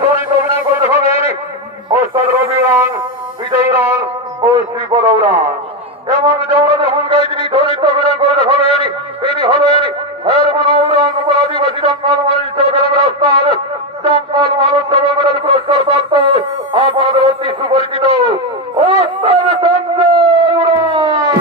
চরিত অভিনয় করে দেখাবেন ওস্তাদ রবি উড়ান, বিজয় উড়ান ও শ্রীপদ উড়ান। এবং যারা যখন গাইতিনি চরিত অভিনয় করে দেখাবেন তিনি হলেন হেরমন উড়ান উপরাদিবাসী জঙ্গল মঞ্চগ্রামের ওস্তাদ জঙ্গল মানব পুরস্কার প্রাপ্ত আপনাদের অতি সুপরিচিত ওস্তাদ সঞ্জয় উড়ান।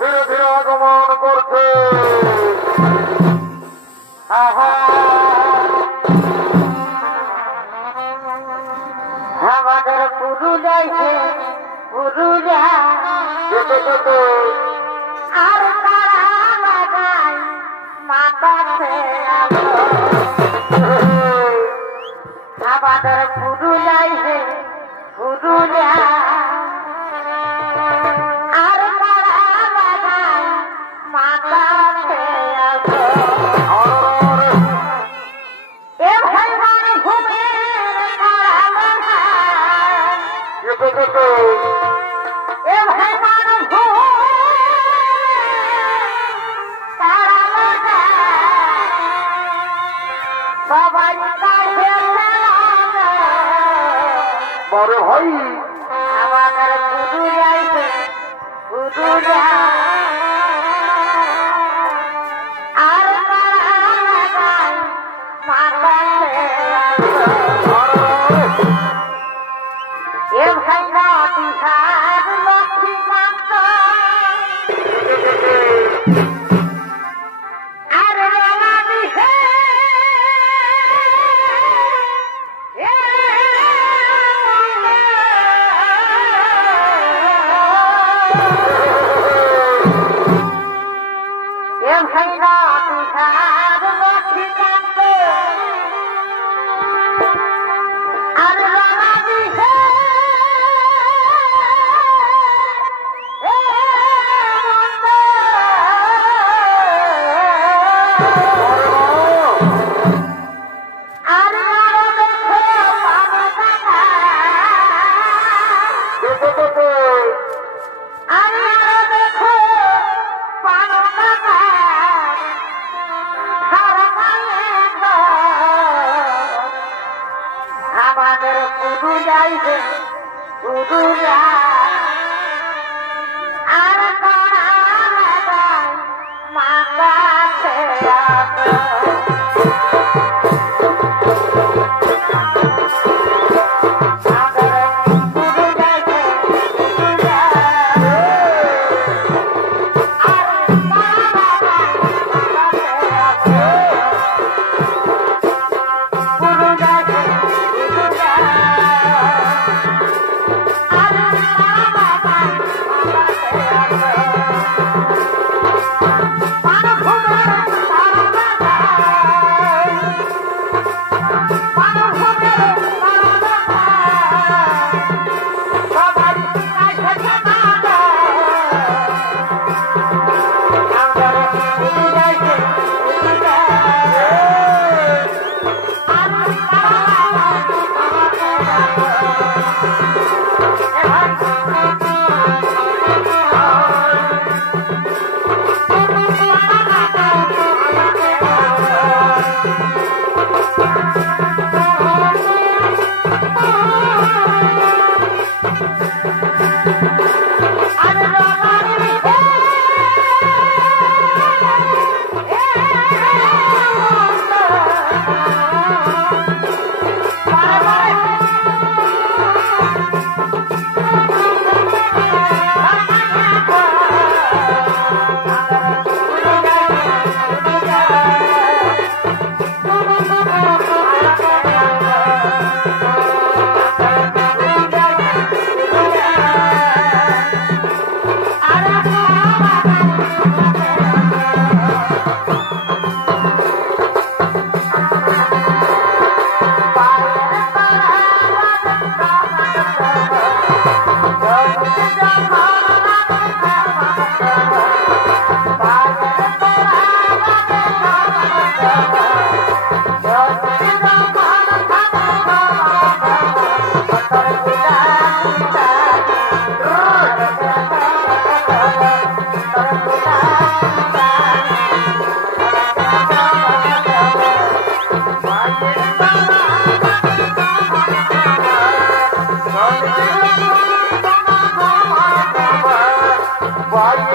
ধীরে ধীরে আগমন করছে। আমাদের পুরুলিয়ায় পুরুলিয়া আর তারা লাগাই মাতাতে আমাদের পুরুলিয়ায় পুরুলিয়া আর তারা লাগাই মাতাতে এ ভাই মানে ঘুমে এ ভাই মানে সবাই বড় ভাই আমাদের পুরুলিয়ায় পুরুলিয়া আর মাতাতে এ ভাই না বিহার লক্ষ্মীকান্ত আর রানা বিহে এ ভাই না বিহার লক্ষ্মীকান্ত আর রানা বিহে আমাদের পুরুলিয়ায় পুরুলিয়া আর মাতাতে Bye.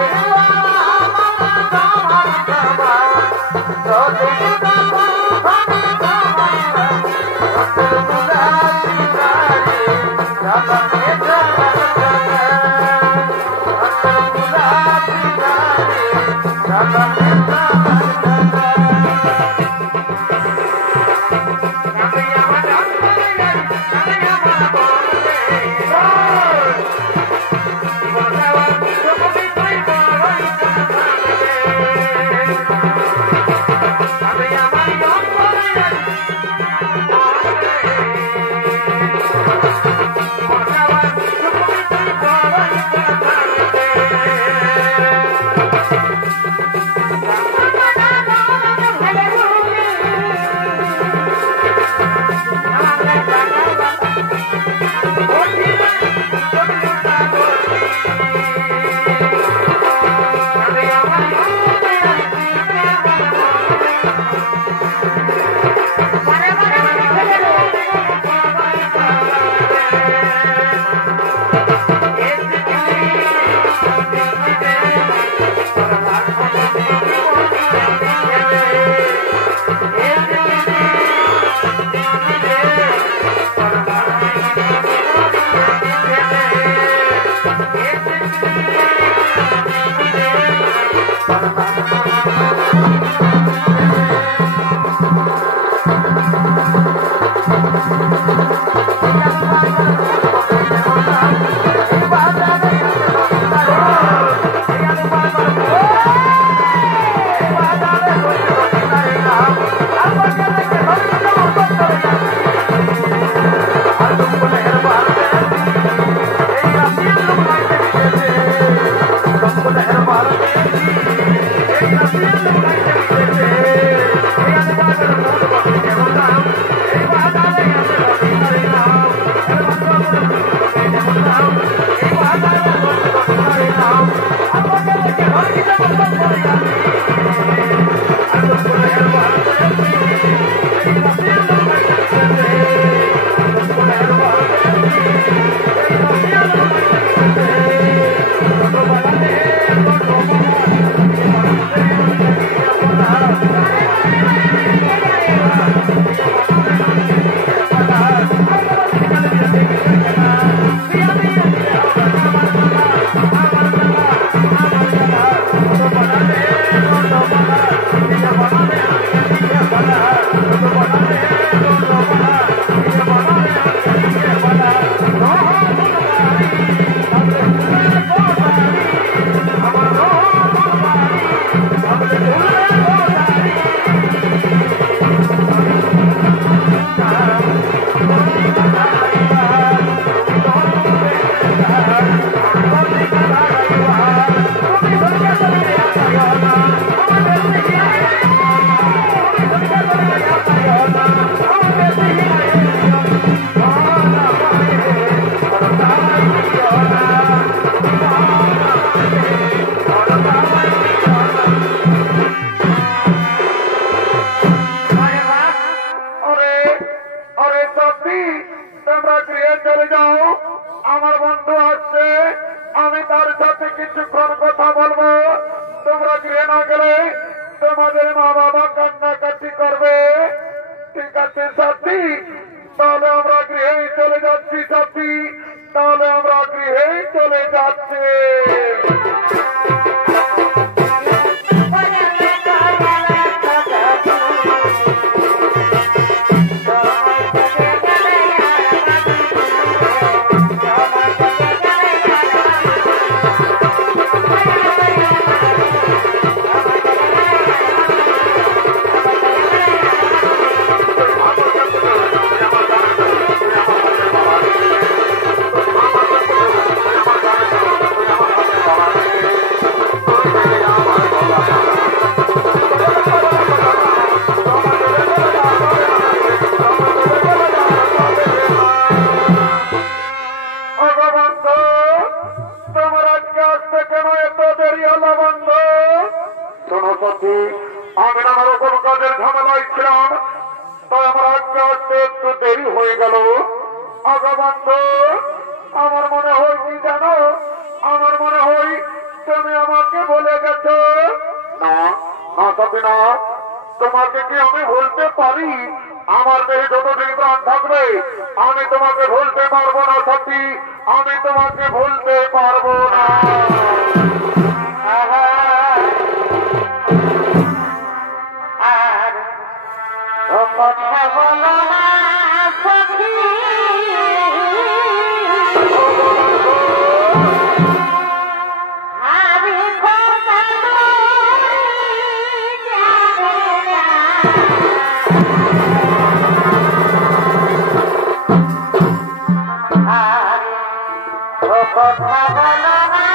কথা বলো না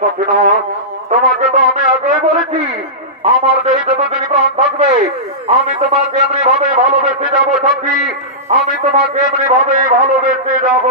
সখী তোমাকে তো আমি আগেই বলেছি আমার দেহে যতদিন প্রাণ থাকবে আমি তোমাকে এমনি ভাবে ভালোবেসে যাব সখী আমি তোমাকে এমনি ভাবে ভালোবেসে যাব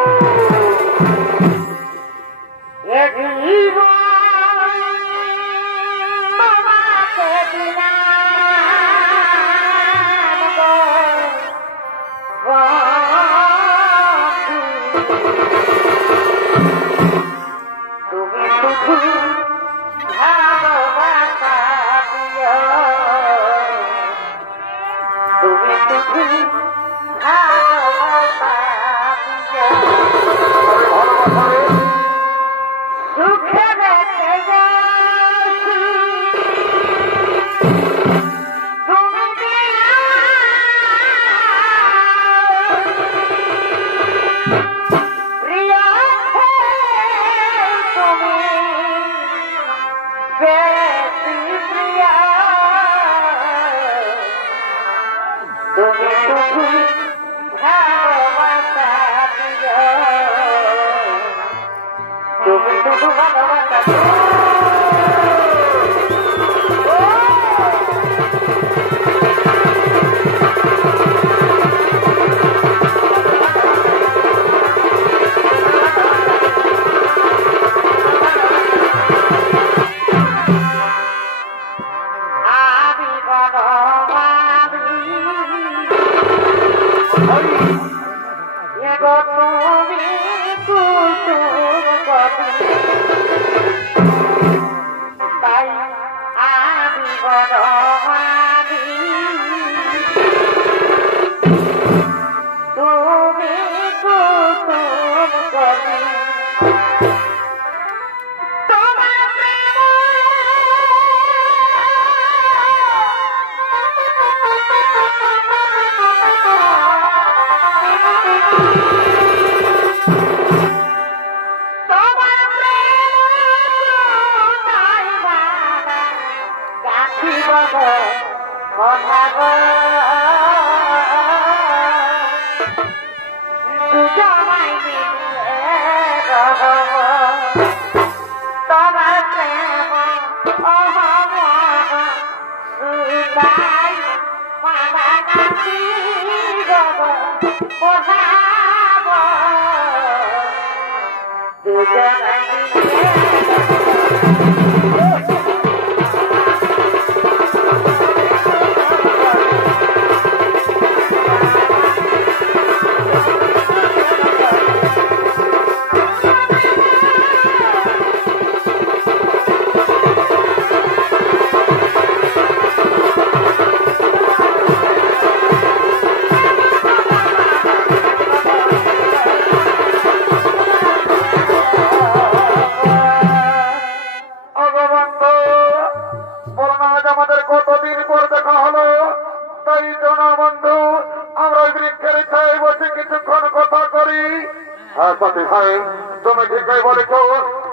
তুমি ঠিকই বলেছ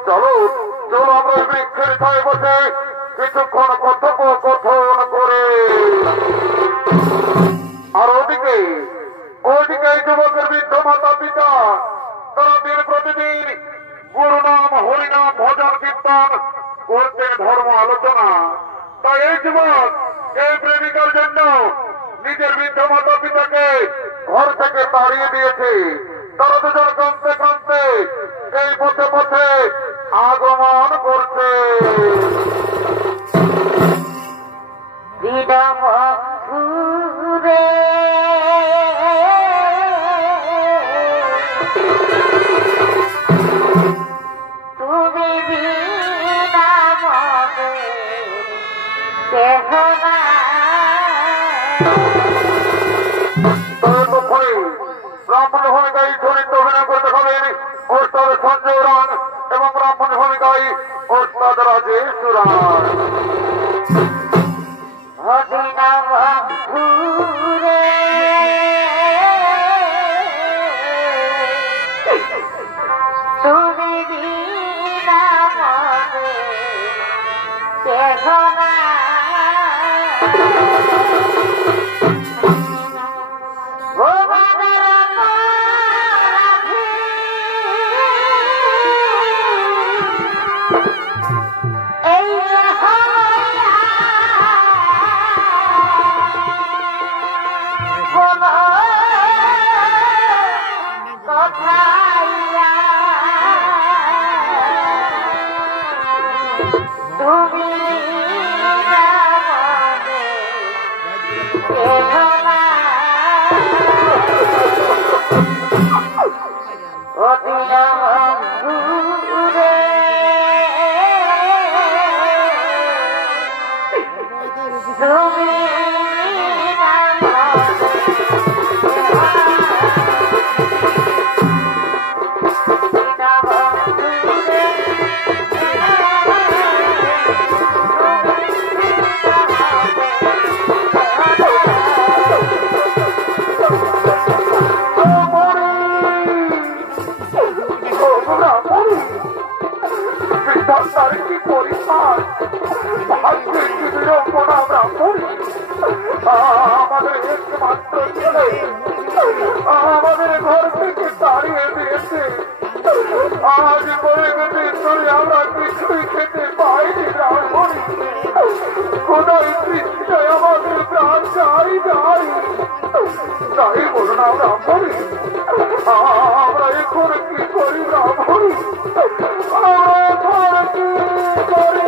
চলো চলো আমরা বৃক্ষের ছায় বসে কিছুক্ষণ কথোপকথন করে আর ওদিকে যুবকের বৃদ্ধ মাতা পিতা তারা দিন প্রতিদিন গুরু নাম হরিনাম ভজন কীর্তন করতেন ধর্ম আলোচনা তাই এই যুবক এই প্রেমিকার জন্য নিজের বৃদ্ধ মাতা পিতাকে ঘর থেকে তাড়িয়ে দিয়েছে তারা দুজন কাঁদতে কাঁদতে এই পথে পথে আগমন করছে বিদম ঘুরে সঞ্জয় রান এবং ব্রাহ্মণ ভূমিকায় ওস্তাদ রাজেশ রান। আমাদের একমাত্র ছেলে আমাদের ঘর থেকে তাড়িয়ে দিয়েছে। আজ কয়েকদিন ধরে আমরা কিছুই খেতে পাইনি। কোথায় তৃষ্ণায় আমাদের প্রাণ চাই যাই, তাই বলুন আমরা মরি। আমরা এখন কি করি ব্রাহ্মণী, আমরা এখন কি করি?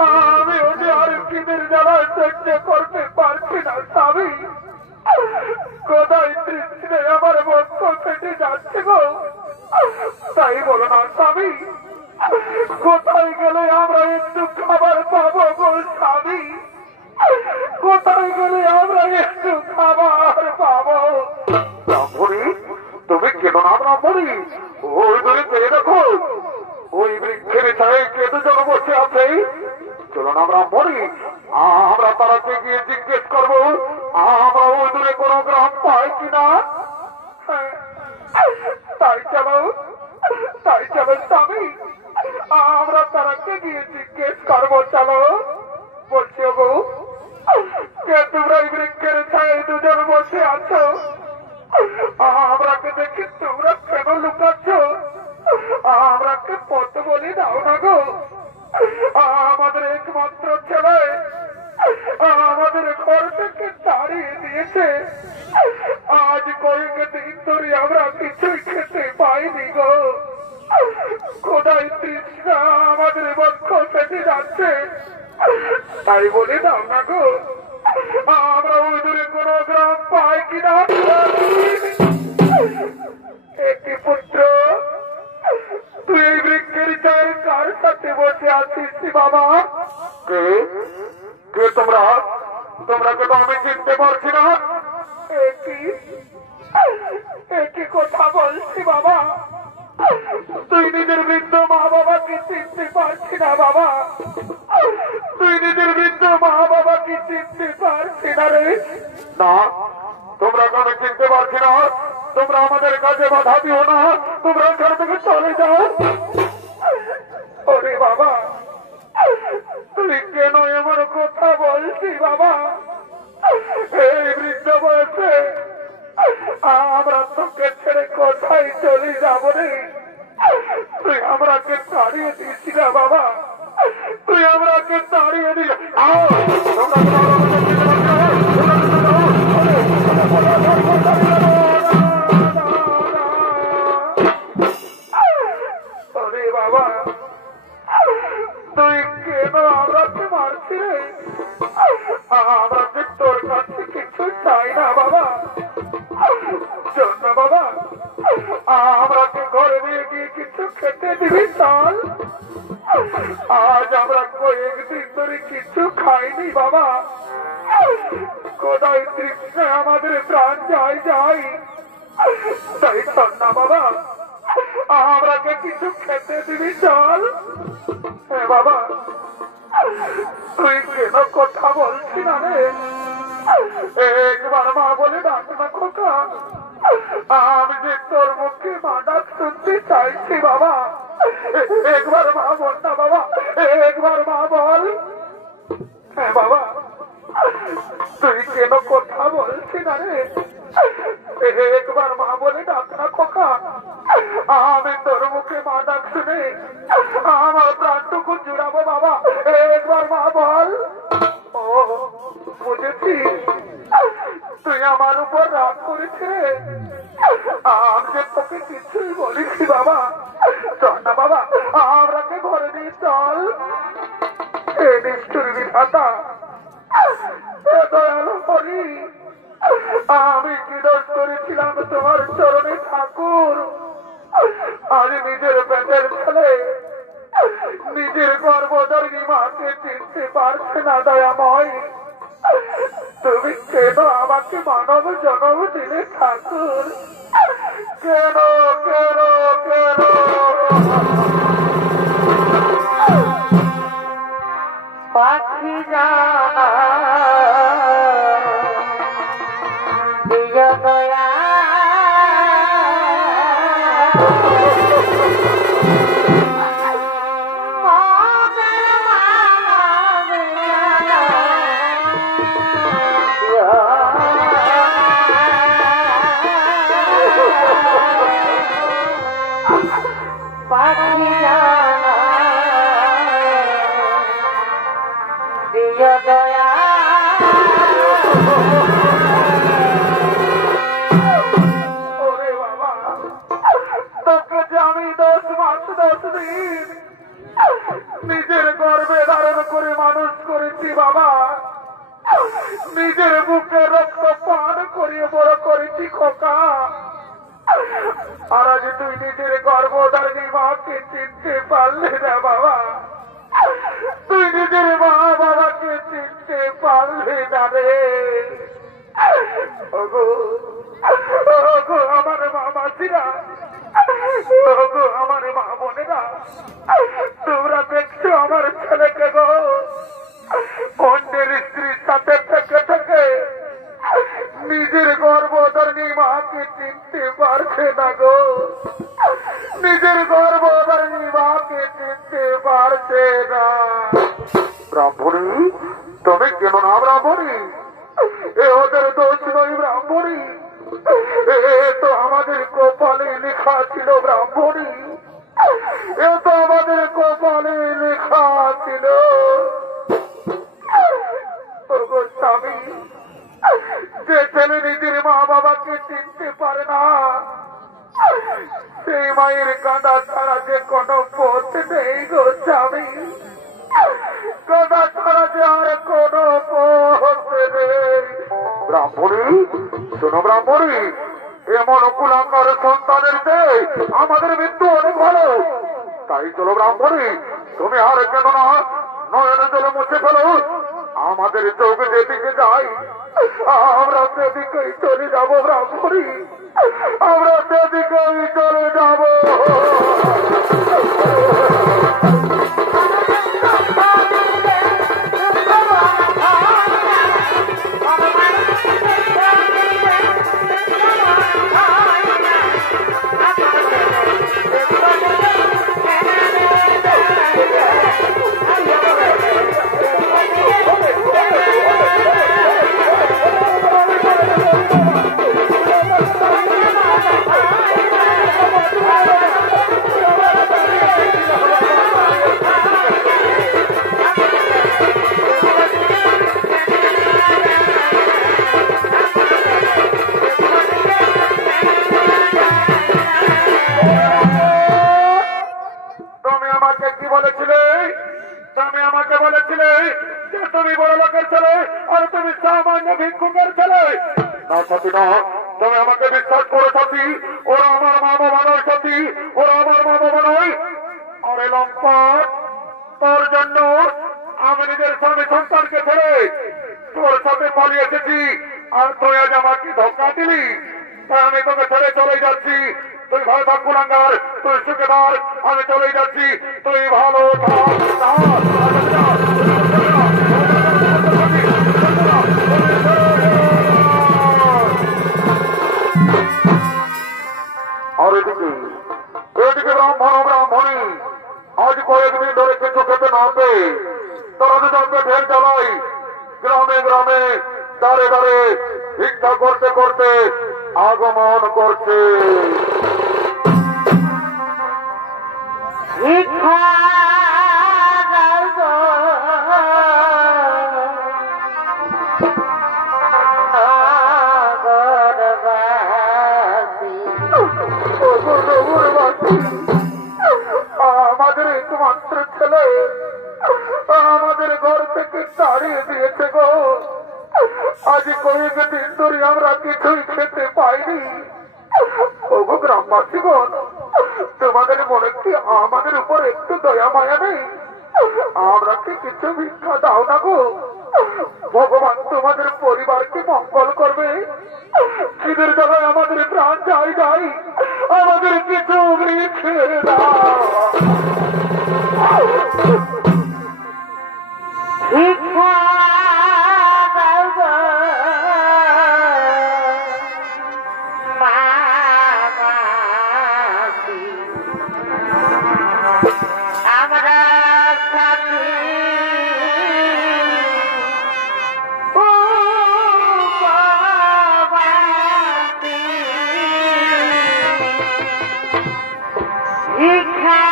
আমি ওকে আর কিদের জ্বালা সহ্য করতে পারছি না স্বামী। কোথায় তৃষ্ণায় আমার বক্ষ কেটে যাচ্ছে গো, তাই বলো না স্বামী। কোথায় গেলে আমরা একটু খাবার পাবো গো স্বামী, কোথায় গেলে আমরা একটু খাবার পাবো? ব্রাহ্মণী তুমি কেন না ব্রাহ্মণী, ওই দূরে পেয়ে দেখো ওই বৃক্ষের ছায় কে দুজন বসে আছে। চলো না ব্রাহ্মণী, আমরা তারাকে গিয়ে জিজ্ঞেস করবো আমরা ওই দূরে কোনো গ্রাম পাই কিনা। তাই চলো স্বামী, আমরা তারাকে গিয়ে জিজ্ঞেস করবো। চলো বলছি গো, কে তোমরা এই বৃক্ষের ছায় দুজন বসে আছো, আমরাকে দেখি তোমরা কেন লুকাচ্ছ? আমরাকে পথ বলি দাও না গো। আমাদের একমাত্র ছেলে আমাদের ঘর থেকে তাড়িয়ে দিয়েছে। আজ কয়েকদিন ধরে আমরা কিছুই খেতে পাইনি গো। কোথায় তৃষ্ণা আমাদের বক্ষ পেটে যাচ্ছে, তাই বলি দাও না গো। আমরা ওই দূরে কোনো গ্রাম পাই কিনা। একটি পুত্র, তুই এই বৃক্ষের ছায় কার সাথে বসে আছিস বাবা? কে কে তোমরা? তোমরাকে তো আমি চিনতে পারছি না। একই কথা বলছি বাবা, তুই নিজের বৃদ্ধ মা বাবাকে চিনতে পারছি না বাবা, তুই নিজের বৃদ্ধ মা বাবাকে চিনতে পারছি না রে। না, তোমরা আমি চিনতে পারছি না। তোমরা আমাদের কাছে বাধা দিও না, তোমরা ঘর থেকে চলে যাও। ওরে বাবা, তুই কেন এমন কথা বলছি বাবা? এই বৃদ্ধ বয়সে আমরা তোকে ছেড়ে কোথায় চলে যাব রে? তুই আমরাকে তাড়িয়ে দিয়েছি না বাবা, তুই আমরাকে তাড়িয়ে দিয়ে বাবা, তুই কেন আমরাকে মারছি রে? আমরাকে তোর কাছে কিছু চাই না বাবা। চল না বাবা, আমরাকে ঘরে নিয়ে গিয়ে কিছু খেতে দিবি চল। আজ আজ আমরা কয়েকদিন ধরে কিছু খাইনি বাবা। কোথায় তৃষ্ণায় আমাদের প্রাণ যায় যায়। তাই চল না বাবা, আমরাকে কিছু খেতে দিবি চল। হ্যাঁ বাবা, তুই কেন কথা বলছি না রে? একবার মা বলে ডাক না খোকা। আমি যে তোর মুখে মা ডাক শুনতে চাইছি বাবা। একবার মা বল না বাবা, একবার মা বল। হ্যাঁ বাবা, তুই কেন কথা বলছি না রে? একবার মা বলে ডাক না খোকা। আমি তোর মুখে মা ডাক শুনে আমার প্রাণটুকু জুড়াবো বাবা। একবার মা বল। ও বুঝেছি, তুই আমার উপর রাগ করেছে। আমি যে তোকে কিছুই বলিছি বাবা। চল না বাবা, আমরাকে ঘরে নিয়ে চল। এ নিষ্ঠুর বিধাতা, দয়ালু হরি, আমি কি দোষ করেছিলাম তোমার চরণে ঠাকুর? আজ নিজের পেটের ছেলে নিজের গর্ভধারিণী মাকে চিনতে পারছে না দয়াময়। তুমি কেন আমাকে মানব জনম দিলে ঠাকুর? কেন কেন কেন? পাখি জানা দিয় দয়া পাখি জানা দিয় দয়া। ওরে বাবা, তোকে যে আমি 10 মাস 10 দিন নিজের গর্ভে ধারণ করে মানুষ করেছি বাবা। নিজের বুকে রক্ত পান করিয়ে বড় করেছি খোকা। আর আজ তুই নিজের গর্ভধারিণী মাকে চিনতে পারলি না বাবা। তুই নিজের মা বাবাকে চিনতে পারলি না রে। ওগো ওগো আমার মা মাসিরা, ওগো আমার মা বোনেরা, তোমরা দেখছো আমার ছেলেকে গো অন্যের স্ত্রীর সাথে থেকে থেকে নিজের গর্ভধারিণী মাকে চিনতে পারছে না গো। নিজের গর্ভধারিণী মাকে চিনতে পারছে না। ব্রাহ্মণী, তুমি কেন না ব্রাহ্মণী? এ ওদের দোষ নয় ব্রাহ্মণী, এ তো আমাদের কপালে লেখা ছিল ব্রাহ্মণী। এ তো আমাদের কপালে লেখা ছিল। স্বামী, যে ছেলে নিজের মা বাবাকে চিনতে পারে না, সেই মায়ের কাঁদা ছাড়া যে কোনো পথ নেই গো স্বামী। কাঁদা ছাড়া যে আর কোনো পথ নেই। ব্রাহ্মণী, শোনো ব্রাহ্মণী, এমন কুলাঙ্গার সন্তানের চেয়ে আমাদের মৃত্যু অনেক ভালো। তাই চলো ব্রাহ্মণী, তুমি আর কেন না নয়নে জলে মুছে ফেলো। আমাদের চোখ যেদিকে যাই আমরা সেদিকেই চলে যাবো ব্রাহ্মণী, আমরা সেদিকেই চলে যাব। তুমি বড় লোকের ছেলে আর তুমি সামান্য ভিক্ষুকের ছেলে না সতী না। তুমি আমাকে বিশ্বাস করে সতী, ওরা আমার মা বাবা নয় সতী, ওরা আমার মা বাবা নয়। আরে লম্পট, তোর জন্য আমি নিজের স্বামী সন্তানকে ছেড়ে তোর সাথে পালিয়ে এসেছি, আর তুই আজ আমাকে ধোকা দিলি, তাই আমি তোকে ছেড়ে চলে যাচ্ছি। তুই ভালো থাক কুলাঙ্গার, তুই সুখে থাক, আমি চলে যাচ্ছি, তুই ভালো আর এদিকে ব্রাহ্মণী আজ কয়েকদিন ধরে কিছু খেতে না পেয়ে তারা দুজনকে ঢের চালাই গ্রামে গ্রামে দাঁড়ে দাঁড়ে ভিক্ষা করতে করতে আগমন করছে। আমাদের একমাত্র ছেলে আমাদের ঘর থেকে তাড়িয়ে দিয়েছে গো, আজ কয়েকদিন ধরে আমরা কিছুই খেতে পাইনি। ওগো গ্রামবাসীগণ, তোমাদের মনে কি আমাদের উপর একটু দয়া মায়া নেই? আমরা কি কিছু ভিক্ষা দাও না গো? ভগবান তোমাদের পরিবারকে মঙ্গল করবে। খিদের জায়গায় আমাদের প্রাণ যাই যাই, আমাদের কিছু ভিক্ষে দাও। ভিক্ষা দাও গো মামাসি, আমরা সাথী উপবাসী, ভিক্ষা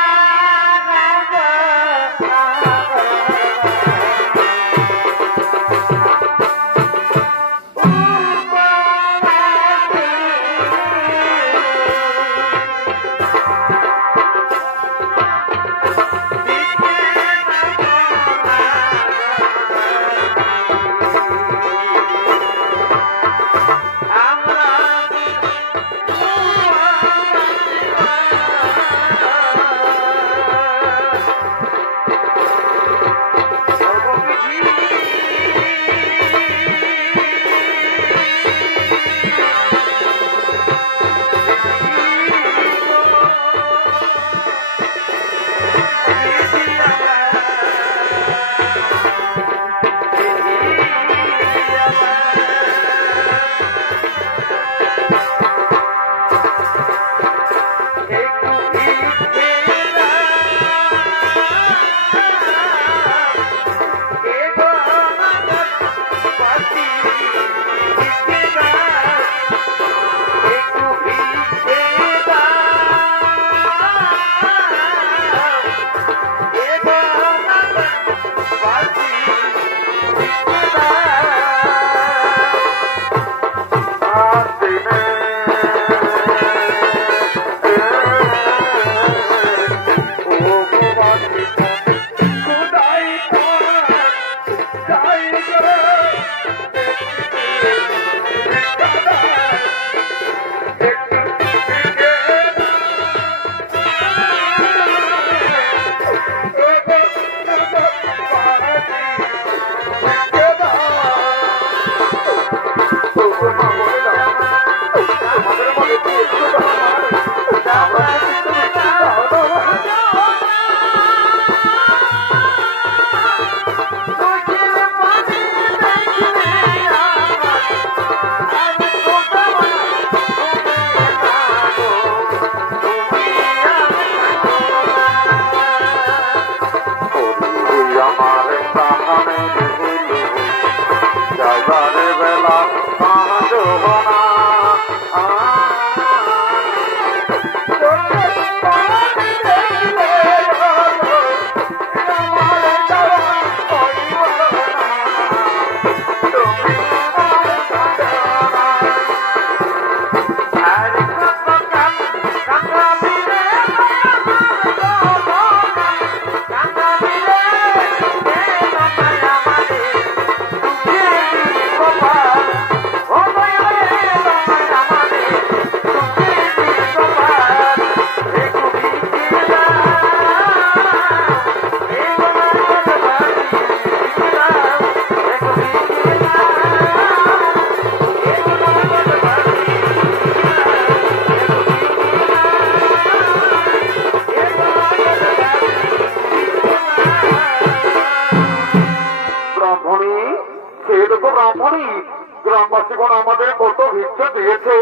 আমাদের কত ভিক্ষে দিয়েছে,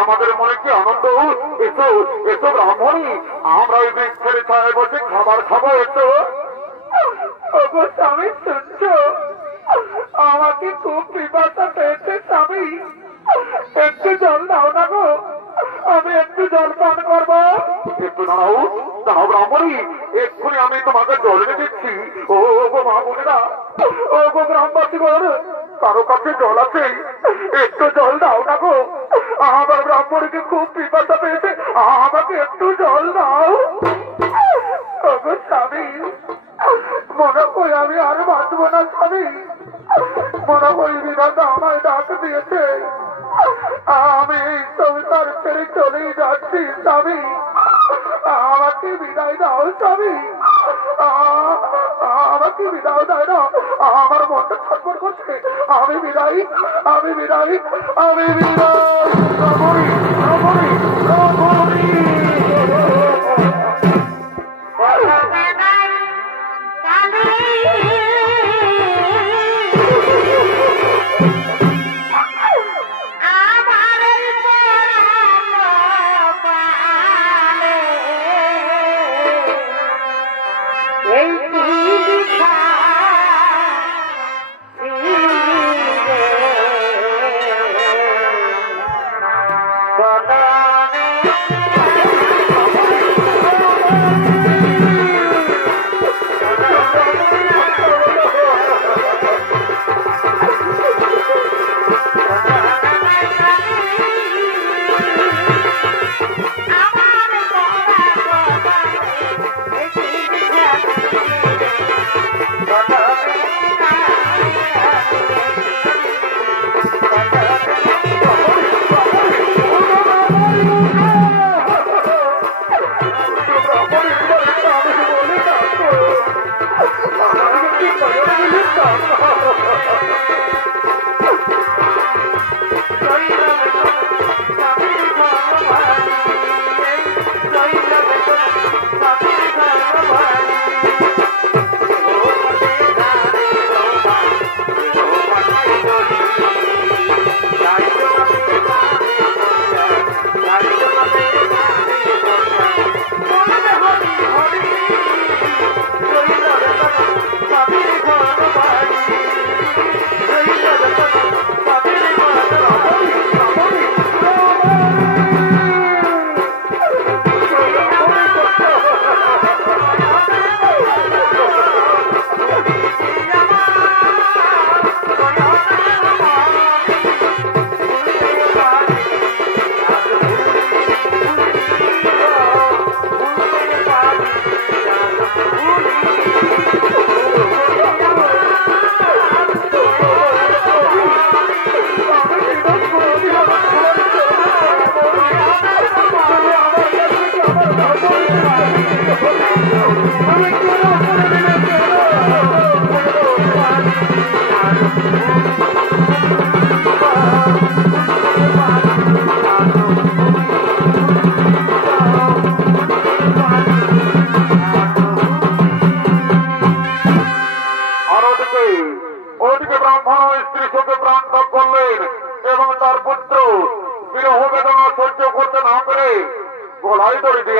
আমাদের মনে কি আনন্দ। এসো এসো ব্রাহ্মণী, আমরা ওই বৃক্ষের ছায় বসে খাবার খাবো। এসো। স্বামী শুনছ, আমাকে খুব পিপাসা পেয়েছে স্বামী, একটু জল দাও না গো, আমি একটু জল পান করবো। একটু দাঁড়াও দাঁড়াও ব্রাহ্মণী, এক্ষুনি আমি তোমাকে জল এনে দিচ্ছি। ও গো মা বোনেরা, ও গো গ্রামবাসী বল, কারো কাছে জল আছে? একটু জল দাও না গো, আমার ব্রাহ্মণীকে খুব পিপাসা পেয়েছে, আমাকে একটু জল দাও। ওগো স্বামী, মনে করি আমি আর বাঁচবো না স্বামী, মনে করি বিধাতা আমায় ডাক দিয়েছে, আমি এই সংসার ছেড়ে চলেই যাচ্ছি স্বামী, আমাকে বিদায় দাও স্বামী, আমাকে বিদায় দেয় না, আমার মনটা ছটফট করছে, আমি বিদায়, আমি বিদায়, আমি বিদায়। রামরি, রামরি, রামরি।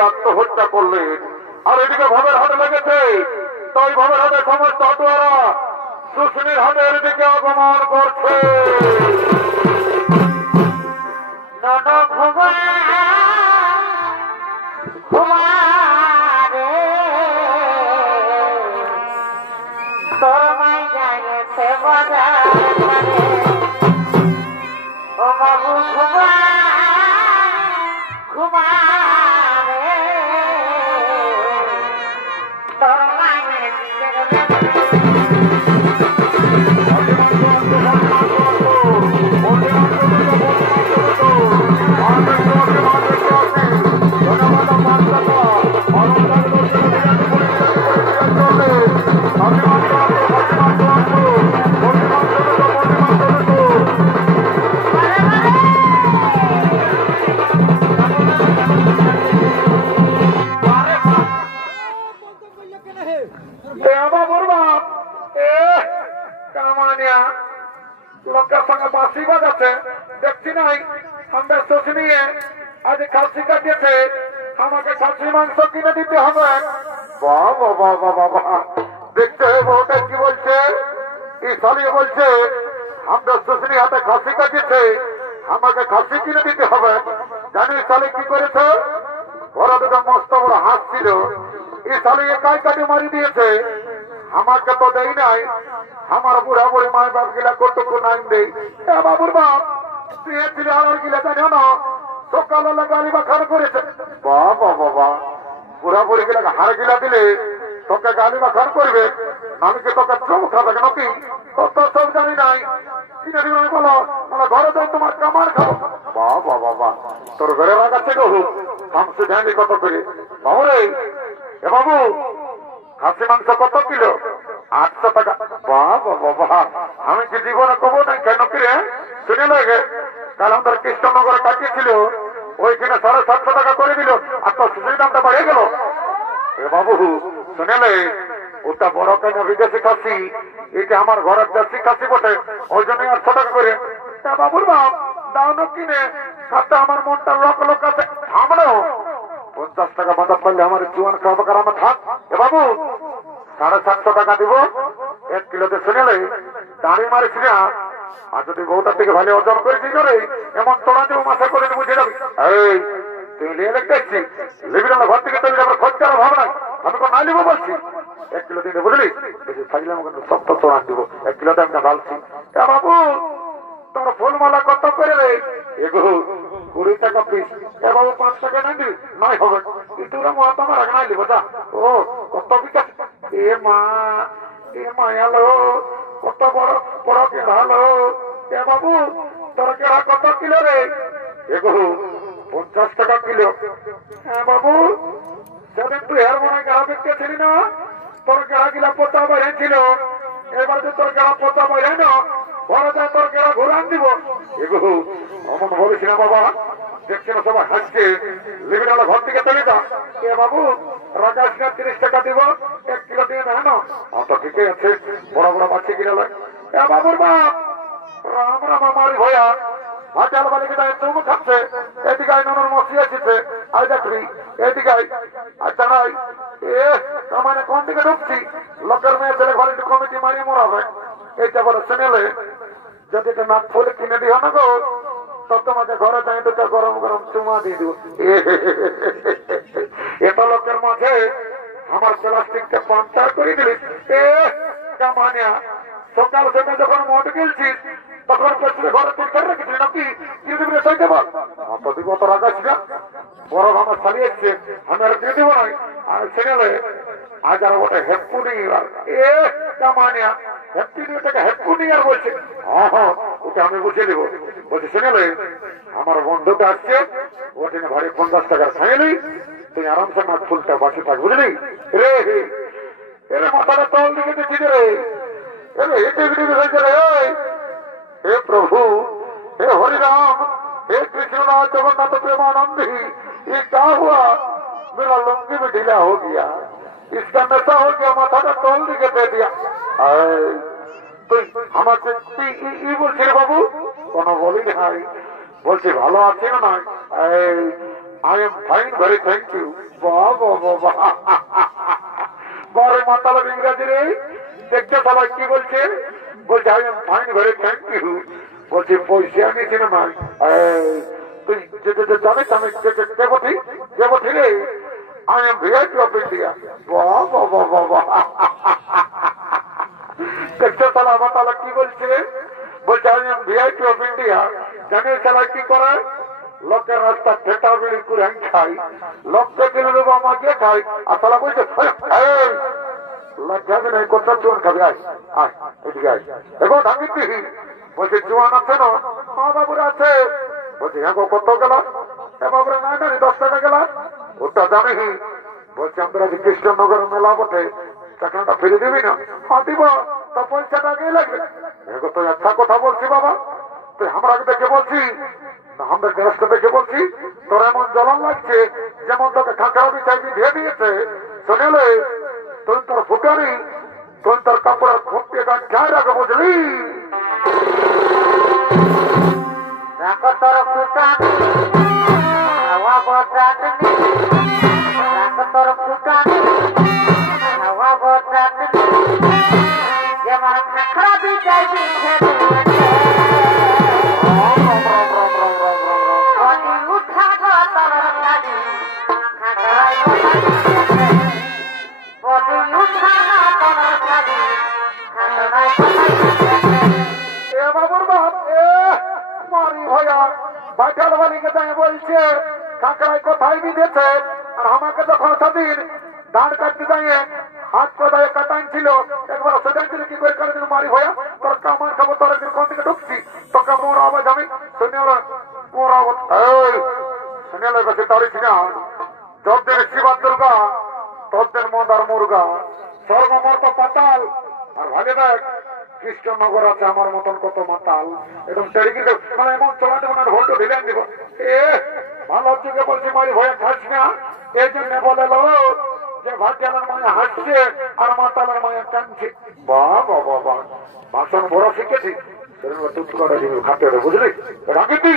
আত্মহত্যা করলেন। আর এদিকে ভবের হাটে লেগেছে, তাই ভবের হাটে সমস্ত হাটুয়ারা সুস্মির হাটের দিকে আগমন করছে। দেখছি নাই আমরা শ্বশুর নিয়ে আজ খাসি কাটিয়েছে, আমাকে খাসি মাংস কিনে দিতে হবে। বাবা বাবা বাবা, দেখতে বউটা কি বলছে, ইসালি বলছে আমরা শ্বশুরি হাতে খাসি কাটিয়েছে, আমাকে খাসি কিনে দিতে হবে। জানি ইসালি কি করেছে, ঘরে দুটো মস্ত বড় হাঁস ছিল, ইসালি একাই কাটি মারি দিয়েছে, আমাকে তো দেই নাই। আমার বুড়া বুড়ি মায়ের বাপ গিলা কতটুকু নাম দেই। বাবুর বাপ দিয়েছিল আমার গিলা জানো না, সকালবেলা গালি বা খার করেছে। বাবা বাবা, বুড়া বুড়ি গিলা হার গিলা দিলে তোকে গালি বা খার করবে, আমি কি তোকে চোখ খাবে নাকি? কত সব জানি নাই, কিনে দিবে বলো, আমরা ঘরে যাই তোমার কামার খাবো। বাবা বাবা, তোর ঘরে লাগাচ্ছে গো মাংস জানি কত করে? বাবু রে, এ বাবু খাসি মাংস কত কিলো? 800 টাকা। বাবা বাবা, আমি কি জীবনে কবো নাই কেন কিরে? শুনে লাগে কাল আমাদের কৃষ্ণনগরে কাটিয়েছিল, ওইখানে 750 টাকা করে দিল, আর তোর সুযোগ দামটা বাড়িয়ে গেল। এ বাবু শুনেলে, ওটা বড় কেন বিদেশি খাসি, এটা আমার ঘরের দেশি খাসি বটে, ওই জন্য 800 টাকা করে। বাবুর বাপ দাও না কিনে, খাতে আমার মনটা লোক লোক আছে। থামলো 50 টাকা বাঁধা পারলে আমার জুয়ান খাবো কার আমার থাক। এ বাবু 750 টাকা দিব 1 কিলোতে। শুনেলে দাঁড়িয়ে মারিস না, আর যদি বউটার থেকে ভালো ওজন করেছিস রে, এমন তোরা যে মাসে করে বুঝে যাবি। এই তুই নিয়ে দেখছি লিবি না, ঘর থেকে তৈরি আমার খোঁজ করার ভাব নাই, আমি তো না নিব বলছি। 1 কিলো দিনে বুঝলি, থাকলে আমাকে সব তো তোরা দিব, 1 কিলোতে আমি না ঢালছি। বাবু তোর ফুলমালা কত করে রে? এগো 20 টাকা পিস। এ বাবু 5 টাকা নাই দিবি? নাই হবে, কিন্তু তোমার আগে নাই দিব। যা ও কত বিকাশ। এ মা, এ মায়ালো, কত বড় বড় কেড়া হলো। এ বাবু তোর কেড়া কত কিলো রে? এগো 50 টাকা কিলো। হ্যাঁ বাবু, সেদিন তুই হের মনে কেড়া দেখতেছিলি না, তোর কেড়া গিলা পোতা বেড়েছিল, এবার যে তোর কেড়া পোতা বেড়ে না, ঘরে যায় তোর কেড়া ঘুরান দিব। এগো অমন বলিস না বাবা, দেখছি না সবাই হাসছে, লিবিনালা ঘর থেকে চলে যা। এ বাবু রাগাস না, 30 টাকা দিব, 1 কিলো দিয়ে না। তো ঠিকই আছে, বড় বড় বাচ্চা কিনা লয়। এ বাবুর বাপ রাম রাম আমার ভয়া, ভাটাল বালিকে তাই চুমু খাচ্ছে, এদিকে ননর মশি আসছে, আই দেখবি এদিকে আচ্ছা নাই। এ মানে কোন দিকে ঢুকছি, লোকের মেয়ে ছেলে ঘরে কমিটি মারিয়ে মরাবে। এইটা বলে শুনেলে, যদি এটা না ফুল কিনে দিও না গো, তো তোমাকে ঘরে যাই দুটো গরম গরম চুমা দিয়ে দিব। এটা লোকের মাঝে আমার প্লাস্টিকটা পাঞ্চার করে দিলি। কামানিয়া সকাল সকাল যখন মোট গেলছিস, তখন ঘরে তুলতে রেখেছিস নাকি? দিয়ে দিবি সইতে পার দিব, তো রাখাস না। বড় আমার চালিয়েছে, আমি আর দিয়ে দিব নাই। আর ছেলে আজ আর ওটা হেপুনি, এ কামানিয়া হেপুনি আর বলছে। হ্যাঁ হ্যাঁ, ওকে আমি বুঝিয়ে দেবো। বলছে শুনেলে আমার বন্ধুটা আসছে, ওটা ভারী 50 টাকার খাইলি, তুই আরামসে না ফুলটা বাসে থাক, বুঝলি রে? এর মাথাটা তল দিকে দিচ্ছি রে, हे प्रभु, हे हरिराम, हे कृष्णनाथ जगन्नाथ प्रेमानंदी, ये क्या हुआ? मेरा लुंगी भी ढीला हो गया, इसका नशा हो गया, माथा का तोल दिखे दे दिया। तो हमारे बोलছি রে বাবু, কোনো বলি নাই, বলছি ভালো আছি না নাই? I am fine, very thank you. বাবা বাবা, বড় মাথা লাগে ইংরাজি রে। দেখতে সবাই কি বলছে, বলছে I am fine, very thank you. বলছি পয়সা নিয়েছি না নাই? তুই জানিস আমি দেবঠি রে, I am VIP of India. বাবা বাবা বাবা, দেখতে সালা মাতালা কি বলছে, বলছে I M VIP of India. জানিস সালা কি করে? লোকের রাস্তা ঠেটা বিড়ি করে খাই, লোককে কিনে দেবো আমাকে খাই, আর সালা বলছে লজ্জা নেই, কোথাও চুয়ান খাবি? আয় আয় এদিকে আয়, দেখো ঢাকিতি। বলছে চুয়ান আছে না? হ্যাঁ বাবুরা আছে। বলছি হ্যাঁ গো, কত গেল? বাবুরা নাই না, 10 টাকা গেল। ওটা জানি। বলছে আমরা যে কৃষ্ণনগর মেলা বটে, টাকাটা ফিরে দিবি না? হ্যাঁ দিব, তো পয়সাটা আগে লাগবে। দেখো তুই আচ্ছা কথা বলছি বাবা, তুই আমরা দেখে বলছি না, আমরা গ্যাসটা দেখে বলছি, তোর এমন জ্বলন লাগছে যেমন তোকে খাঁচা বিছাই দিয়ে দিয়েছে। শুনেলে তুই তোর ফুটানি, তুই তোর কাপড়ের ফুটিয়ে খেয়াল রাখো, বুঝলি? দেখো তোর ফুটানি হাওয়া বটানি রাখ তোর ফুটানি হাওয়া বটানি যেমন খাখরা বিদায় দিছে বডি উঠা গো তোর খালি খাখরাই বডি উঠা গো তোর খালি খাখরাই এ বাবুর বাপ এ মারি ভয়া বাটার বালিকে তাই বলছে কাকড়াই কোথায় বিঁধেছে আর আমাকে যখন সেদিন দাঁড় কাটতে যাইয়ে হাত কোথায় কাটান ছিল একবার সেদিন ছিল কি করে কাটে মারি ভয়া তোর কামার খাবো তোর একদিন কোন দিকে ঢুকছি তোকে মোর আওয়াজ আমি শুনিল মোর আওয়াজ শুনিল কাছে তারিখ না যতদিন শিবা দুর্গা ততদিন মন্দার মুরগা স্বর্গ মর্ত পাতাল আর ভাগে দেখ কৃষ্ণনগর আছে আমার মতন কত মাতাল এরকম টেরিকিতে মানে এমন চলাতে মনে ভোল্টো ঢিলে দিব এ ভালো যুগে বলছি মারি ভয়ে খাস না এই জন্য বলে লো যে ভাটিয়ালের মায়া হাসছে আর মাতালের মায়া কাঁদছে বাবা বাবা ভাষণ বড় শিখেছি বুঝলি রাখি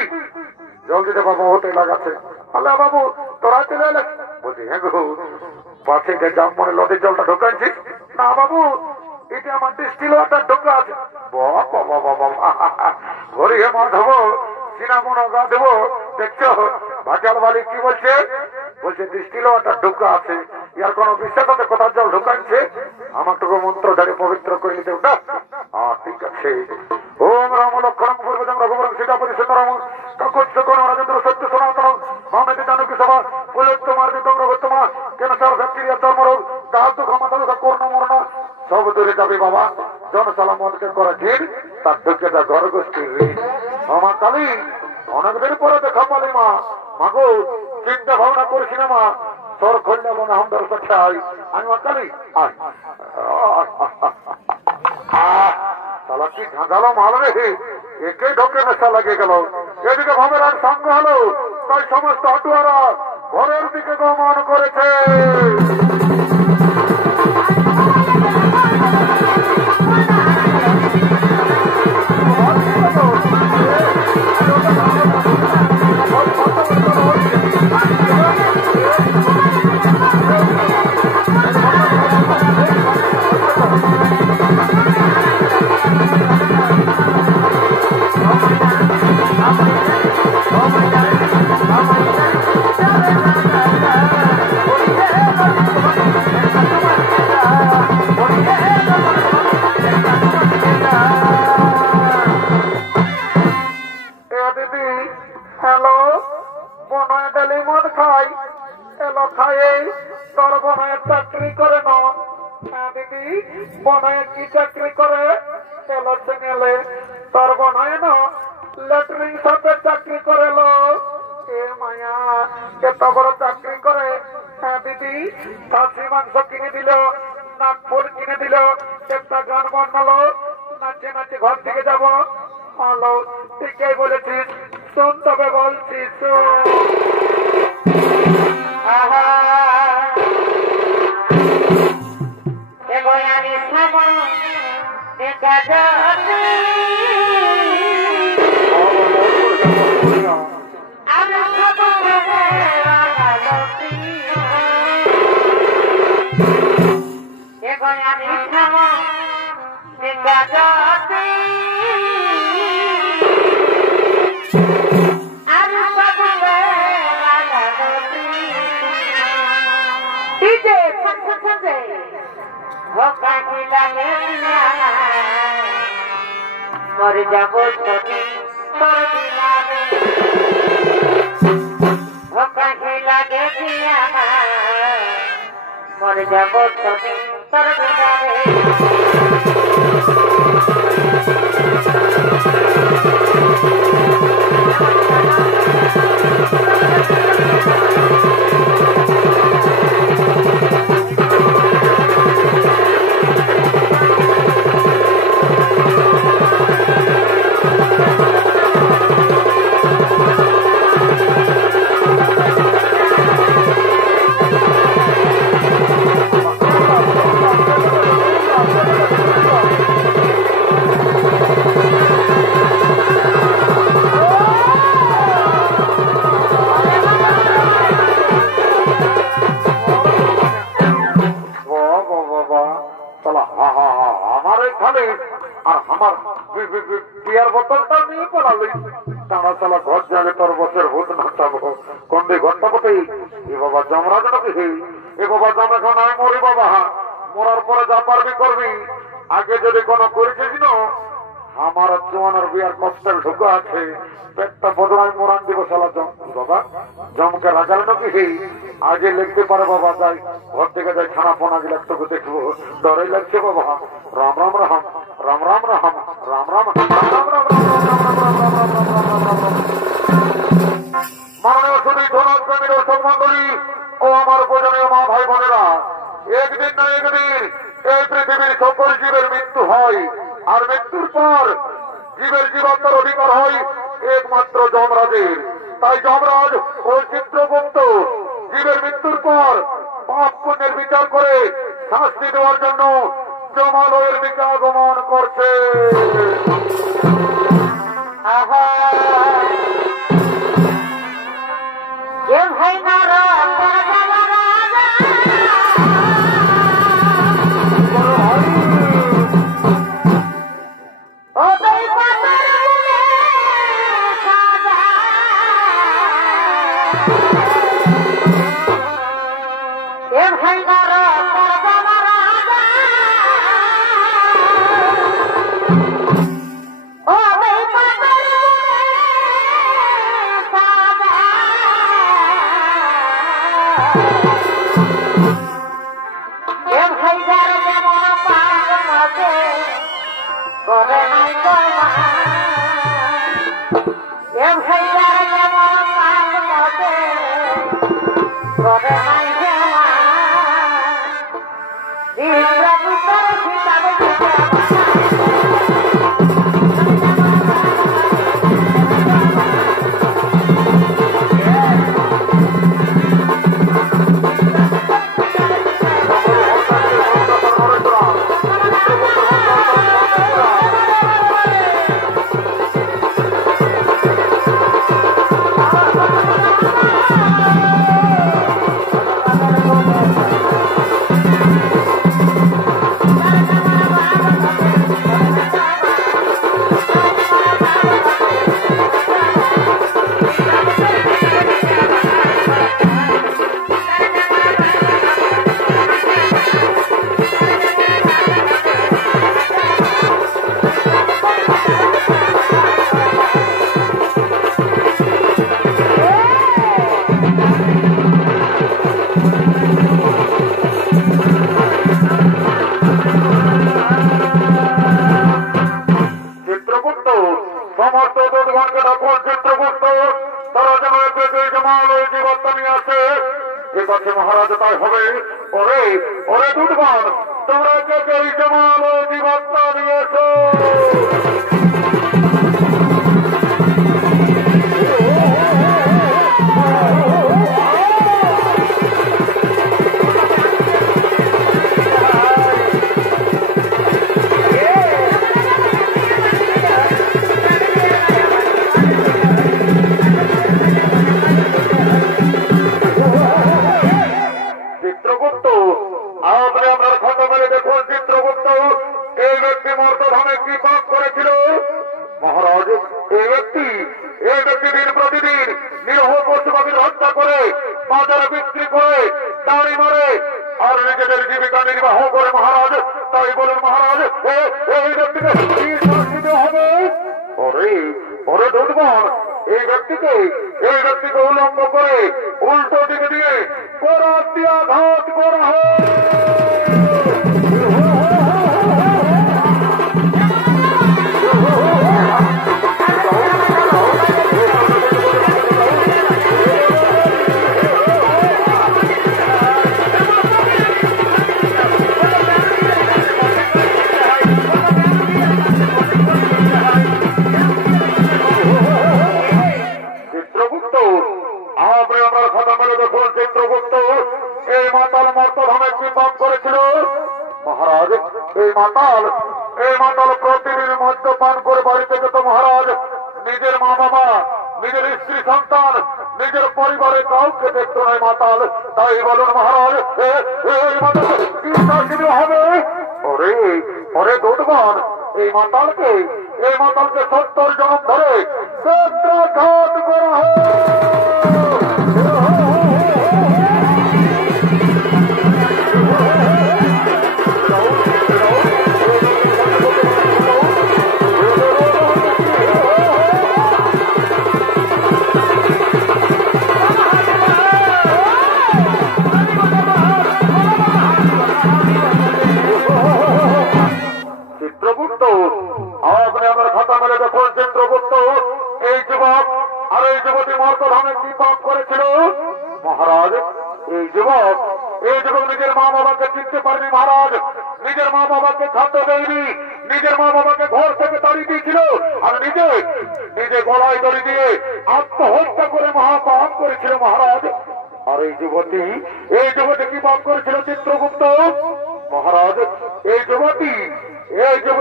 জলদি দে বাবু হতে লাগাচ্ছে আল্লাহ বাবু তোরা চলে এলে বলছি হ্যাঁ গো পাশে জাম মনে লদের জলটা ঢোকাচ্ছি না বাবু এটা আমার ডিস্টিল ওয়াটার ঢোকা আছে বাবা বাবা ঘরে হে মাধব সিনামন গা দেবো দেখছো ভাটিয়াল বালি কি বলছে বলছে ডিস্টিল ওয়াটার ঢোকা আছে ইয়ার কোন বিশ্বাস আছে কোথার জল ঢোকাচ্ছে আমার টুকু মন্ত্র ধারে পবিত্র করে নিতে না ঠিক আছে ওম রাম লক্ষণ পূর্বজম রঘুবরং সীতাপতি সুন্দরম কাকুচ্চ কোন রাজেন্দ্র সত্য সনাতন মামেতি জানকী সভা পুলোত্তম মার্জিতম রঘুত্তমা কেন সর ব্যাকটেরিয়া চর্মরোগ গাছ দুঃখ মাথা দুঃখ করণ মরণ সব দূরে যাবে বাবা জনসালামকে করা ঘির তার ঢুকে যা ঘর গোষ্ঠীর আমার কালী অনেকদিন পরে দেখা পালি মা মাগো চিন্তা ভাবনা করছি না মা সর খন্ডা মনে আমাদের খাই আমি মা কালী তালা কি ঢাকালো মাল রে একে ঢোকে নেশা লাগে গেল এদিকে ভাবের আর সঙ্গ হলো তাই সমস্ত আটুয়ারা ঘরের দিকে গমন করেছে ঘর থেকে যাবো হলো ঠিকই বলেছিস শোন তবে বলছি মরে যাবো লাগে মরে যাবো তোর না চালা ঘর জাগে তোর বছর ভূত নাচাবো কোন দিয়ে ঘরটা বটে এ বাবা যমরাজ নাকি এ বাবা জম এখন আমি মরি বাবা মরার পরে যা পারবি করবি আগে যদি কোনো করেছিস না আমার জমানোর বিয়ার কষ্টের ঢুকা আছে পেটটা বদলাই মোরান দিব সালা জম বাবা জমকে রাখাল নাকি আগে লিখতে পারে বাবা যাই ঘর থেকে যাই খানা পোনা গেলে একটু দেখবো ডরে লাগছে বাবা রাম রাম রাম রাম রাম রাম রাম রাম মাননীয় শুধু ধনক প্রেমী দর্শক মন্ডলী ও আমার প্রজনীয় মা ভাই বোনেরা একদিন না একদিন এই পৃথিবীর সকল জীবের মৃত্যু হয় আর মৃত্যুর পর জীবের জীবাত্মার অধিকার হয় একমাত্র যমরাজের তাই যমরাজ ও চিত্রগুপ্ত জীবের মৃত্যুর পর পাপ পুণ্যের বিচার করে শাস্তি দেওয়ার জন্য যমালয়ের দিকে আগমন করছে ভাই না মহারাজ তাই হবে ওরে ওরে দুধবান তোমরা কে জমাল জীবাত্মা নিয়েছো মহারাজ এই ব্যক্তি দিন প্রতিদিন নিরহ পশু পাখির হত্যা করে বাজারে বিক্রি করে দাড়ি মারে আর নিজেদের জীবিকা নির্বাহ করে মহারাজ তাই বলেন মহারাজ এই ব্যক্তিকে কি শাস্তি দেওয়া হবে ওরে ওরে দুর্বল এই ব্যক্তিকে উলম্ব করে উল্টো দিকে দিয়ে করাত দিয়া ঘাত করা হয় মহারাজ এই মাতাল প্রতিদিন মদ্যপান করে বাড়িতে যেত মহারাজ নিজের মা বাবা নিজের স্ত্রী সন্তান নিজের পরিবারে কাউকে দেখতো না মাতাল তাই বলুন মহারাজ এই মাতাল কি শাস্তি হবে ওরে ওরে দুধবান এই এই মাতালকে 70 জনম ধরে সূত্রঘাত করা হোক। চিত্রগুপ্ত আপনি আমার খাতা মেলে দেখুন। চিত্রগুপ্ত এই যুবক আর এই যুবতী মর্তধামে কি পাপ করেছিল মহারাজ? এই যুবক নিজের মা বাবাকে চিনতে পারেনি মহারাজ। নিজের মা বাবাকে খাদ্য দেয়নি, নিজের মা বাবাকে ঘর থেকে তাড়িয়ে দিয়েছিল, আর নিজে গলায় দড়ি দিয়ে আত্মহত্যা করে মহাপাপ করেছিল মহারাজ। আর এই যুবতী কি পাপ করেছিল চিত্রগুপ্ত মহারাজ? এই যুবতী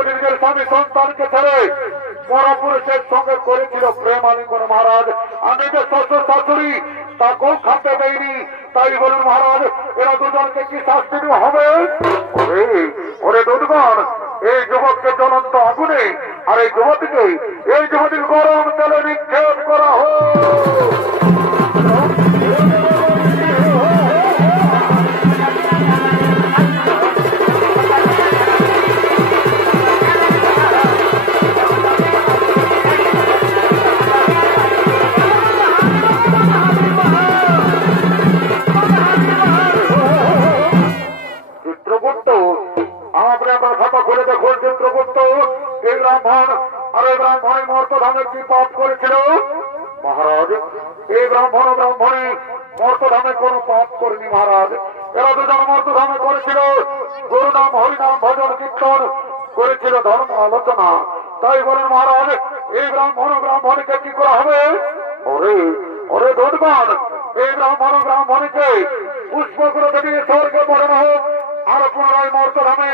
নিজের স্বামী সন্তানকে ছেড়ে পরপুরুষের সঙ্গে করেছিল প্রেম আলিঙ্গন মহারাজ। আর নিজের শ্বশুর শাশুড়ি তাকেও খাতে দেয়নি। তাই বলুন মহারাজ, এরা দুজনকে কি শাস্তি হবে? ওরে দুর্গণ, এই যুবককে জ্বলন্ত আগুনে আর এই যুবতীর গরম তেলে নিক্ষেপ করা হোক। এই ব্রাহ্মণ আর এই ব্রাহ্মণী মর্তধামে কি পাপ করেছিল মহারাজ? এই ব্রাহ্মণ ও ব্রাহ্মণী মর্তধামে কোন পাপ করেনি মহারাজ। এরা দুজন মর্তধামে করেছিল গুরু নাম হরিনাম ভজন কীর্তন, করেছিল ধর্ম আলোচনা। তাই বলেন মহারাজ, এই ব্রাহ্মণ ও ব্রাহ্মণীকে কি করা হবে? ওরে দুর্গণ, এই ব্রাহ্মণ ও ব্রাহ্মণীকে পুষ্পগুলোকে দিয়ে স্বর্গে পাঠানো হোক, আর পুনরায় মর্তধামে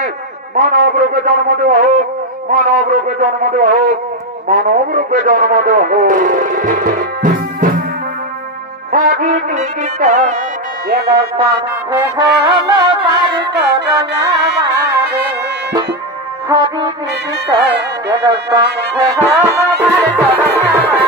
মানব রূপে জন্ম দেওয়া হোক, মানব রূপে জন্ম দেওয়া হোক, মানব রূপে জন্ম দেওয়া হোক। হরি বিদিত গেল সঙ্গে হলো পার করলামারে, হরি বিদিত গেল সঙ্গে হলো পার করলামারে।